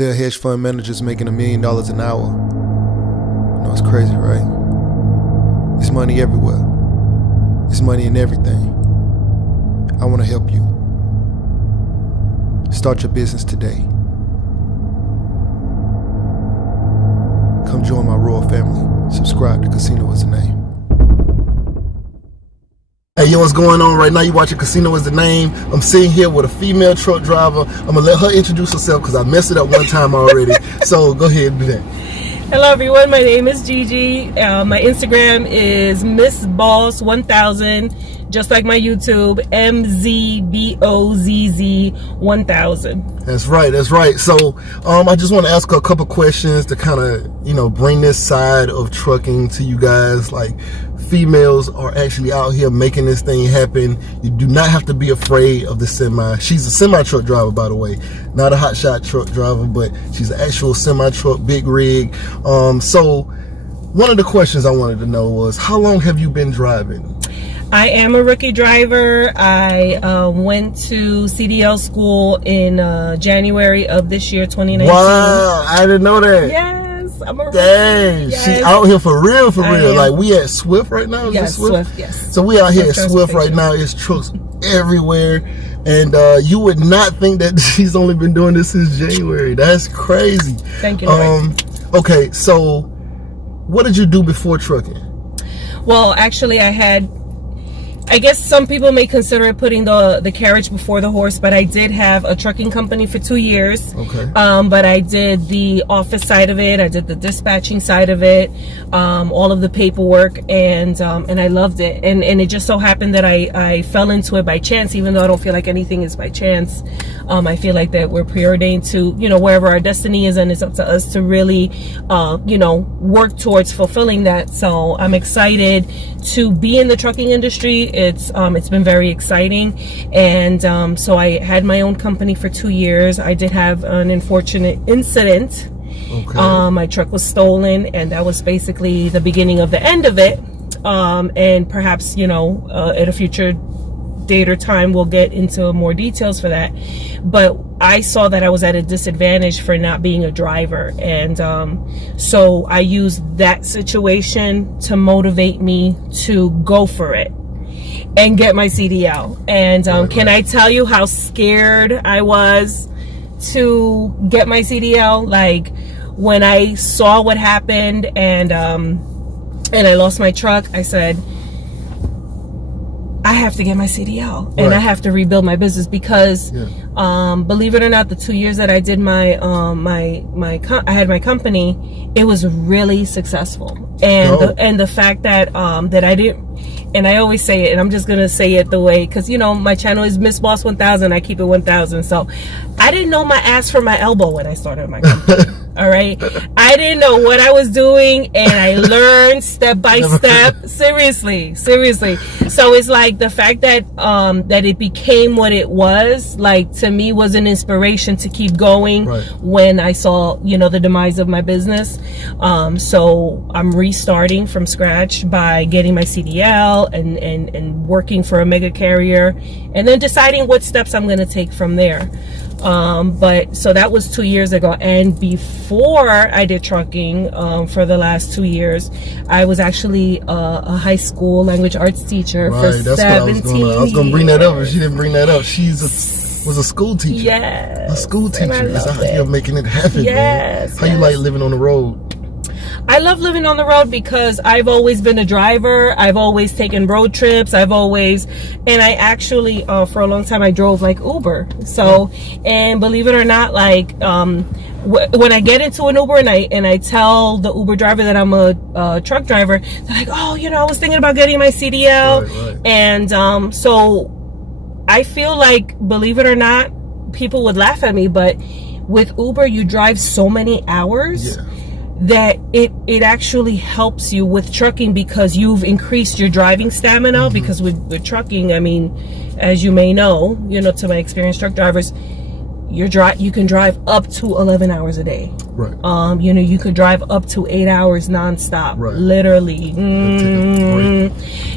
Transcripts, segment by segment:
There are hedge fund managers making $1 million an hour. You know, it's crazy, right? There's money everywhere. There's money in everything. I want to help you. Start your business today. Come join my royal family. Subscribe to Casino Is the Name. Hey, yo, what's going on right now? You watching Casino Is the Name. I'm sitting here with a female truck driver. I'm going to let her introduce herself because I messed it up one time already. So go ahead and do that. Hello everyone, my name is Gigi. My Instagram is Miss Boss 1000, just like my YouTube, MZBOZZ 1000. That's right. So I just want to ask her a couple questions to kind of, bring this side of trucking to you guys. Like, females are actually out here making this thing happen. You do not have to be afraid of the semi. She's a semi truck driver, by the way, not a hotshot truck driver, but she's an actual semi truck, big rig. So one of the questions I wanted to know was, how long have you been driving? I am a rookie driver. I went to CDL school in January of this year, 2019. Wow, I didn't know that. Yes, I'm a rookie. Dang, yes. She out here for real. Like, we at Swift right now? Yes, Swift, yes. So we out here at Swift right now. It's trucks everywhere. And you would not think that she's only been doing this since January. That's crazy. Thank you. Okay, so what did you do before trucking? Well, actually, I guess some people may consider it putting the carriage before the horse, but I did have a trucking company for 2 years. Okay. But I did the office side of it. I did the dispatching side of it, all of the paperwork, and I loved it. And it just so happened that I fell into it by chance, even though I don't feel like anything is by chance. I feel like that we're preordained to, wherever our destiny is, and it's up to us to really, work towards fulfilling that. So I'm excited to be in the trucking industry. It's been very exciting, and so I had my own company for 2 years. I did have an unfortunate incident. Okay. My truck was stolen, and that was basically the beginning of the end of it. And perhaps at a future date or time we'll get into more details for that. But I saw that I was at a disadvantage for not being a driver, and so I used that situation to motivate me to go for it and get my CDL. And can I tell you how scared I was to get my CDL? Like, when I saw what happened and I lost my truck, I said, I have to get my CDL, and I have to rebuild my business, because believe it or not, the 2 years that I did I had my company, it was really successful. And the fact that that I didn't, and I always say it, and I'm just gonna say it the way, because my channel is Miss Boss 1000. I keep it 1000. So I didn't know my ass from my elbow when I started my company. All right, I didn't know what I was doing, and I learned step by step. Seriously. So it's like the fact that that it became what it was, like, to me, was an inspiration to keep going. Right. When I saw the demise of my business. So I'm restarting from scratch by getting my CDL and working for a mega carrier, and then deciding what steps I'm going to take from there. But so that was 2 years ago, and before I did trucking, for the last 2 years, I was actually a high school language arts teacher for 17 years. I was going to bring that up, but she didn't bring that up. Was a school teacher. Yes. A school teacher. Is out here making it happen, yes, man. How you like living on the road? I love living on the road because I've always been a driver. I've always taken road trips. And I actually, for a long time, I drove like Uber. So, and believe it or not, like, when I get into an Uber and I tell the Uber driver that I'm a truck driver, they're like, oh, I was thinking about getting my CDL. Right. And so I feel like, believe it or not, people would laugh at me, but with Uber, you drive so many hours. Yeah. That it actually helps you with trucking, because you've increased your driving stamina. Because with trucking, I mean, as you may know, to my experienced truck drivers, you can drive up to 11 hours a day. Right. You could drive up to 8 hours nonstop. Right. Literally.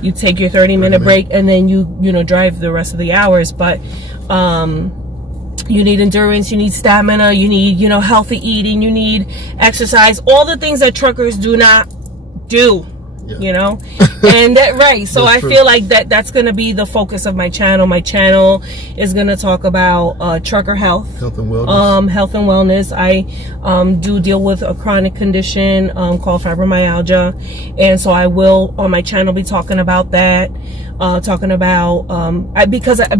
You take your 30-minute break, and then you drive the rest of the hours. But You need endurance, you need stamina, you need, healthy eating, you need exercise, all the things that truckers do not do. Yeah. And right. So I feel like that's going to be the focus of my channel. My channel is going to talk about trucker health and wellness. Health and wellness. I do deal with a chronic condition called fibromyalgia, and so I will on my channel be talking about that.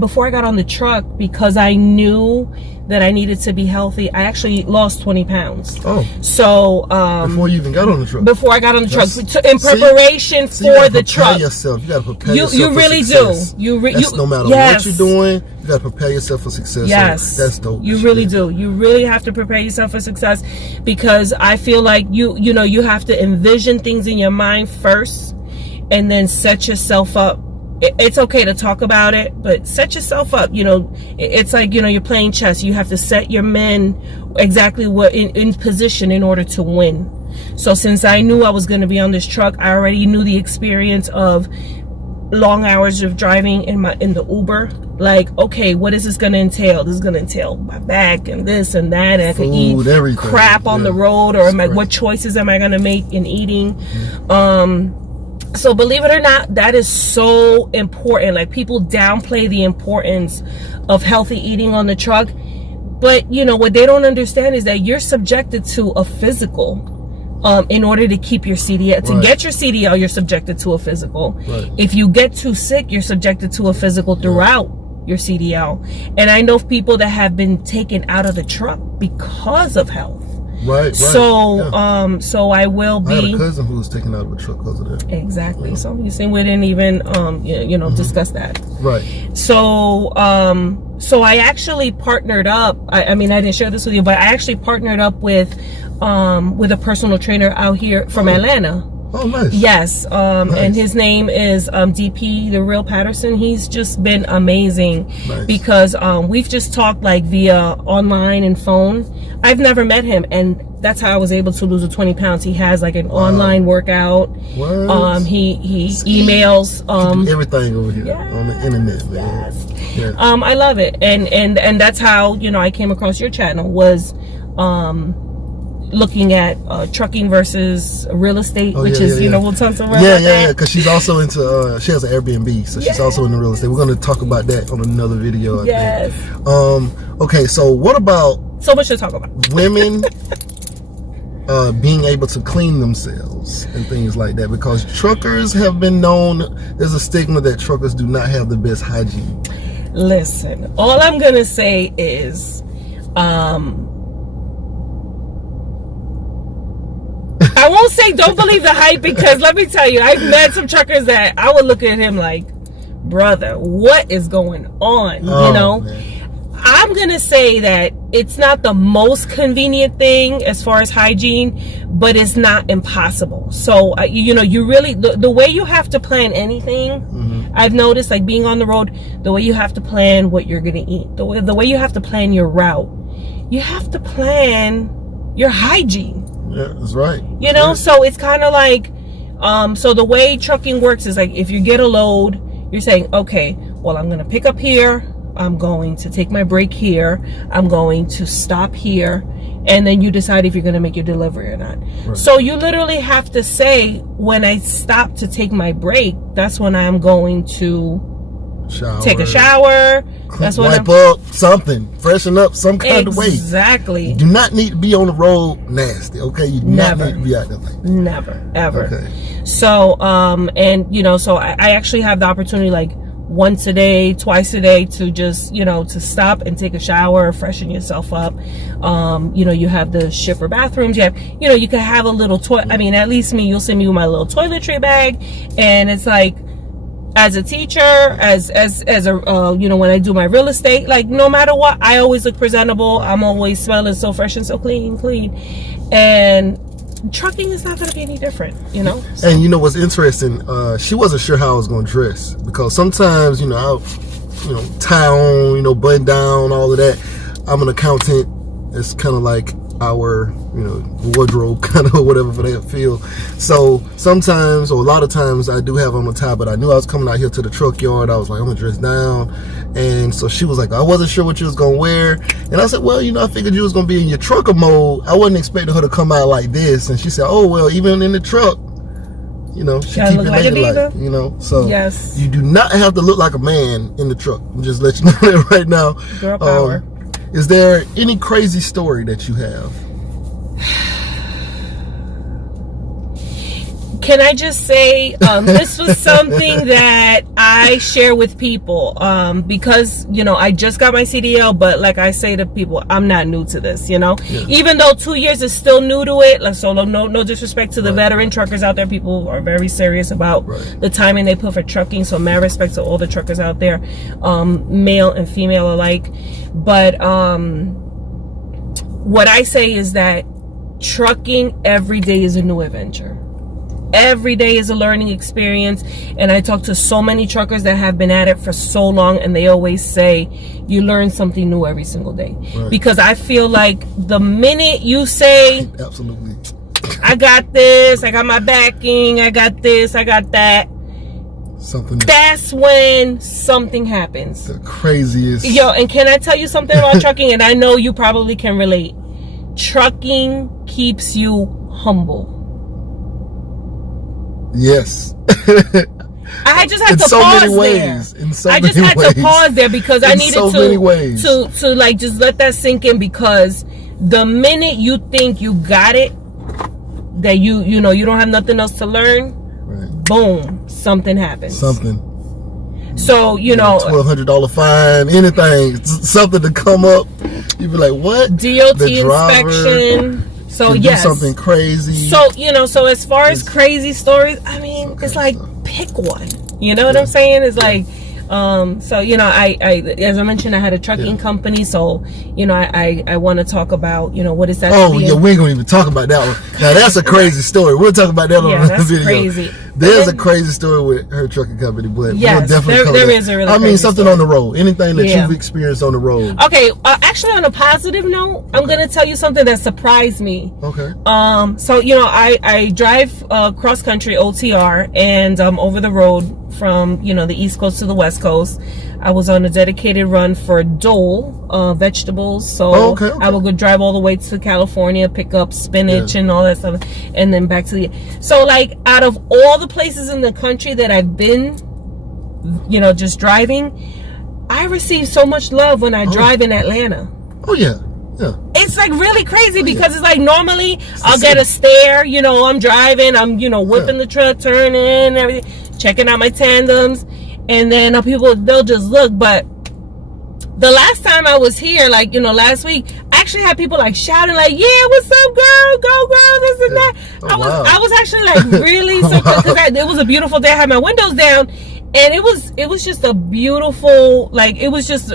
Before I got on the truck, because I knew that I needed to be healthy, I actually lost 20 pounds. Oh. So before you even got on the truck. Before I got on the truck, in preparation for the truck. Yourself. You got to prepare yourself. You really do. No matter what you're doing, you got to prepare yourself for success. Yes, so that's dope. You really do. You really have to prepare yourself for success, because I feel like you have to envision things in your mind first, and then set yourself up. It's okay to talk about it, but set yourself up. It's like, you're playing chess. You have to set your men exactly what in position in order to win. So since I knew I was going to be on this truck, I already knew the experience of long hours of driving in the Uber. Like, okay, what is this going to entail? This is going to entail my back and this and that, and I could eat everything. Crap on the road, or what choices am I going to make in eating? Mm-hmm. So believe it or not, that is so important. Like, people downplay the importance of healthy eating on the truck. But, what they don't understand is that you're subjected to a physical in order to keep your CDL. To get your CDL, you're subjected to a physical. Right. If you get too sick, you're subjected to a physical throughout your CDL. And I know people that have been taken out of the truck because of health. Right. So, so I will be. I had a cousin who was taken out of a truck because of that. Exactly. So you see, we didn't even, discuss that. Right. So, so I actually partnered up. I mean, I didn't share this with you, but I actually partnered up with a personal trainer out here from Atlanta. Oh, nice. Yes. Nice. And his name is DP, the real Patterson. He's just been amazing. Nice. Because we've just talked like via online and phone. I've never met him, and that's how I was able to lose the 20 pounds. He has like an online workout. What? He emails everything over here on the internet, man. Yes. Yeah. I love it. And that's how, I came across your channel, was looking at trucking versus real estate, which is we'll talk about that. Because she's also into she has an Airbnb, so she's also into real estate. We're going to talk about that on another video, I think. Okay, so what about so much to talk about women being able to clean themselves and things like that, because truckers have been known, there's a stigma that truckers do not have the best hygiene. Listen, all I'm gonna say is I won't say don't believe the hype, because let me tell you, I've met some truckers that I would look at him like, brother, what is going on? Man. I'm gonna say that it's not the most convenient thing as far as hygiene, but it's not impossible. So you really, the way you have to plan anything, I've noticed, like being on the road, the way you have to plan what you're gonna eat, the way you have to plan your route, you have to plan your hygiene. Yeah, that's right. So it's kind of like, so the way trucking works is like, if you get a load, you're saying, okay, well, I'm going to pick up here. I'm going to take my break here. I'm going to stop here. And then you decide if you're going to make your delivery or not. Right. So you literally have to say, when I stop to take my break, that's when I'm going to take a shower. That's when wipe up something, freshen up some kind of way. Exactly. You do not need to be on the road nasty. Okay, you do not need to be out there like that. Never, ever. Okay. So so I actually have the opportunity, like once a day, twice a day, to just to stop and take a shower, freshen yourself up. You have the shipper bathrooms. You have you can have a little toilet. I mean, at least you'll see me with my little toiletry bag, and it's like, as a teacher, as a when I do my real estate, like no matter what, I always look presentable. I'm always smelling so fresh and so clean. And trucking is not going to be any different, So. And what's interesting, she wasn't sure how I was going to dress, because sometimes I'll tie on, button down, all of that. I'm an accountant. It's kind of like our, wardrobe kind of whatever for that feel. So sometimes, or a lot of times, I do have on the tie, but I knew I was coming out here to the truck yard. I was like, I'm gonna dress down. And so she was like, I wasn't sure what you was gonna wear. And I said, well, I figured you was gonna be in your trucker mode. I wasn't expecting her to come out like this. And she said, oh, well, even in the truck, she keep it ladylike, so yes. You do not have to look like a man in the truck. I'm just let you know that right now. Girl power. Is there any crazy story that you have? Can I just say, this was something that I share with people, because, I just got my CDL, but like I say to people, I'm not new to this, Yeah. Even though 2 years is still new to it, like, so no disrespect to the veteran truckers out there. People are very serious about the timing they put for trucking, so mad respect to all the truckers out there, male and female alike. But what I say is that trucking every day is a new adventure. Every day is a learning experience, and I talk to so many truckers that have been at it for so long, and they always say you learn something new every single day. Because I feel like the minute you say, absolutely, I got this, I got my backing, I got this, I got that, that's when something happens. The craziest. And can I tell you something about trucking? And I know you probably can relate. Trucking keeps you humble. Yes. I just had to pause there. I just had to pause there because I needed to like just let that sink in, because the minute you think you got it, that you don't have nothing else to learn, boom, something happens. So $1,200 fine, anything, something to come up, you'd be like, what? DOT inspection. So yes, do something crazy. So so as far as crazy stories, I mean, it's like pick one. You know what I'm saying? It's like, I as I mentioned, I had a trucking company. So I want to talk about what is that? Oh yeah, we ain't gonna even talk about that one. Now that's a crazy story. We'll talk about that on the video. Crazy. There's a crazy story with her trucking company, but yes, we'll definitely there is a really I mean, something story on the road. Anything that you've experienced on the road. Okay, actually, on a positive note, I'm gonna tell you something that surprised me. Okay. So I drive cross country OTR, and over the road from the East Coast to the West Coast. I was on a dedicated run for Dole vegetables, so I would go drive all the way to California, pick up spinach and all that stuff, and then back to the. So like, out of all the places in the country that I've been, just driving, I receive so much love when I drive in Atlanta. Oh yeah. Yeah. It's like really crazy, because it's like normally I'll get a stare, I'm driving, I'm whipping the truck, turning, everything, checking out my tandems, and then people, they'll just look. But the last time I was here, like last week, I actually had people like shouting like, yeah, what's up, girl, go girl, this and that. I was actually like really surprised, because it was a beautiful day. I had my windows down, and it was just a beautiful, like, it was just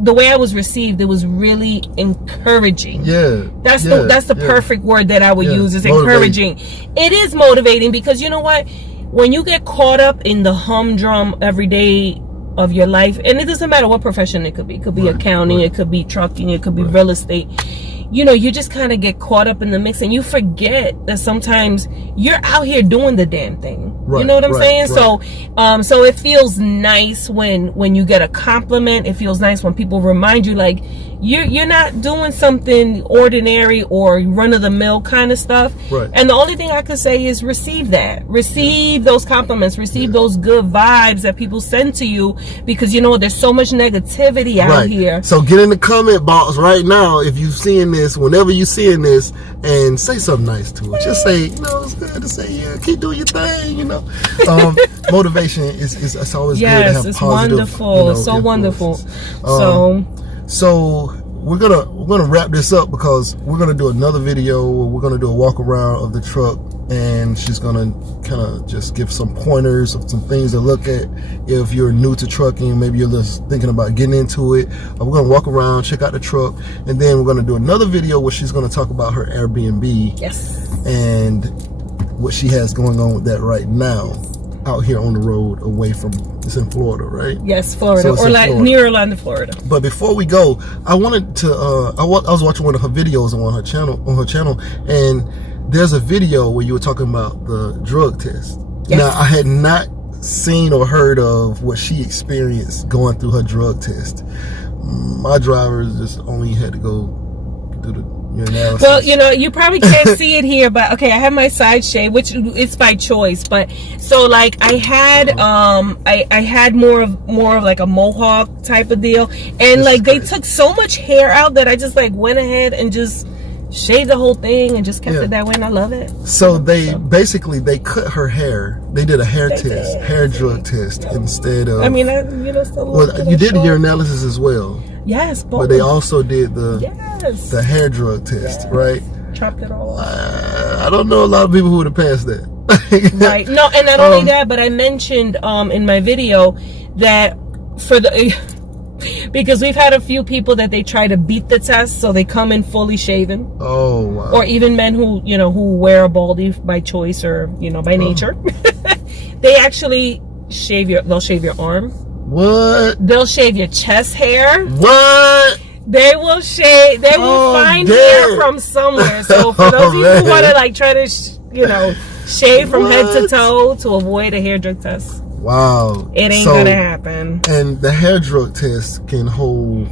the way I was received. It was really encouraging. That's the perfect word that I would use, is encouraging. It is motivating, because you know what, when you get caught up in the humdrum every day of your life, and it doesn't matter what profession it could be accounting, it could be trucking, it could be real estate, you just kind of get caught up in the mix, and you forget that sometimes you're out here doing the damn thing. You know what I'm saying? So it feels nice when you get a compliment. It feels nice when people remind you, like, you're not doing something ordinary or run-of-the-mill kind of stuff. And the only thing I could say is receive that. Receive those compliments. Receive those good vibes that people send to you, because there's so much negativity out here. So get in the comment box right now if you've seen this, whenever you're seeing this, and say something nice to it. Just say, it's good to say, keep doing your thing, Motivation it's always good to have it's positive, wonderful. It's so wonderful. So we're gonna wrap this up, because we're gonna do another video where we're gonna do a walk around of the truck, and she's gonna kind of just give some pointers of some things to look at if you're new to trucking. Maybe you're just thinking about getting into it. We're gonna walk around, check out the truck, and then we're gonna do another video where she's gonna talk about her Airbnb and what she has going on with that right now out here on the road, away from It's in Florida, right? Yes, Florida, So it's in Florida. near Orlando, Florida. But before we go, I wanted to. I was watching one of her videos on her channel, and there's a video where you were talking about the drug test. Yes. Now, I had not seen or heard of what she experienced going through her drug test. My drivers just only had to go do the analysis. Well, you probably can't see it here, but okay, I have my side shave, which it's by choice. But so like I had I had more of like a mohawk type of deal, and like they took so much hair out that I just like went ahead and just shaved the whole thing and just kept it that way, and I love it. So they cut her hair. They did a hair drug test instead of. I mean, you did the urinalysis as well. Yes, but they also did the hair drug test, right? Chopped it all off. I don't know a lot of people who would have passed that. Right. No, and not only that, but I mentioned in my video that for the because we've had a few people that they try to beat the test, so they come in fully shaven. Oh wow. Or even men who who wear a baldy by choice or by nature. They actually they'll shave your arm. What? They'll shave your chest hair. What? They will shave. They will find hair from somewhere. So for those people who want to like try to, shave from head to toe to avoid a hair drug test. Wow. It ain't gonna happen. And the hair drug test can hold,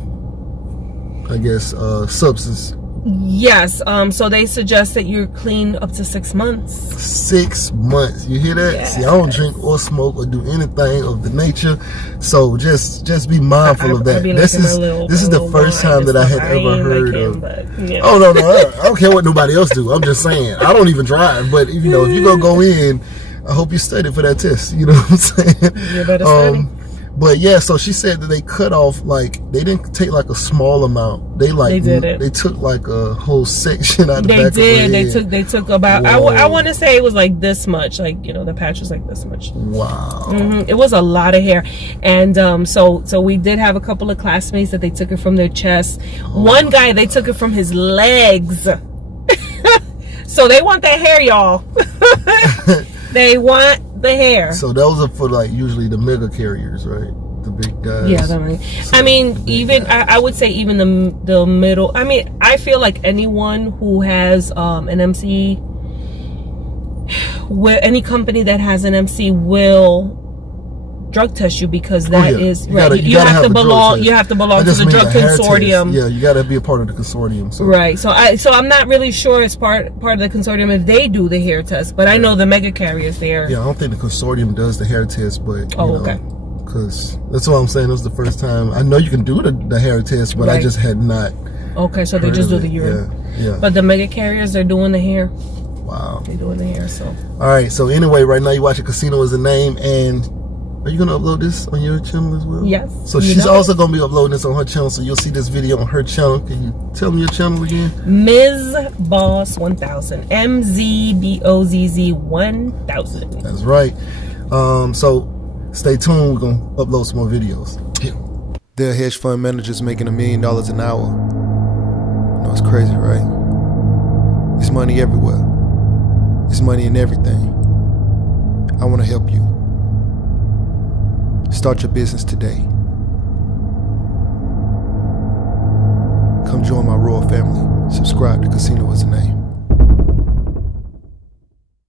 I guess, substance. Yes. So they suggest that you're clean up to 6 months. 6 months. You hear that? Yes. See, I don't drink or smoke or do anything of the nature. So just be mindful of that. This is the first time that I had ever heard of. Oh no, I don't care what nobody else do. I'm just saying. I don't even drive, but if you're gonna go in, I hope you study for that test. You know what I'm saying? You better study. But yeah, so she said that they cut off, like, they didn't take like a small amount. They took like a whole section out of the back of her head. They took about, I want to say it was like this much, like, the patch was like this much. Wow. It was a lot of hair. And so we did have a couple of classmates that they took it from their chest. One guy, they took it from his legs. So they want that hair, y'all. They want the hair. So those are for like usually the mega carriers, right? The big guys. Yeah, I mean, even I would say even the middle. I mean, I feel like anyone who has an MC, where any company that has an MC will drug test you, because that is right. You have to belong. You have to belong to the drug consortium. Yeah, you got to be a part of the consortium. So. Right. So I'm not really sure as part of the consortium if they do the hair test, but I know the mega carriers there. Yeah, I don't think the consortium does the hair test, but okay. Because that's what I'm saying. It was the first time. I know you can do the hair test, but I just had not. Okay, so they just do the urine. Yeah. But the mega carriers, they're doing the hair. Wow. They're doing the hair. So. All right. So anyway, right now you're watching Casino Is the Name, and are you going to upload this on your channel as well? Yes. So she's also going to be uploading this on her channel, so you'll see this video on her channel. Can you tell me your channel again? Ms. Boss 1000. MZBOZZ 1000. That's right. So stay tuned. We're going to upload some more videos. Yeah. There are hedge fund managers making $1 million an hour. No, it's crazy, right? It's money everywhere. It's money in everything. I want to help you. Start your business today. Come join my royal family. Subscribe to Casino Is the Name.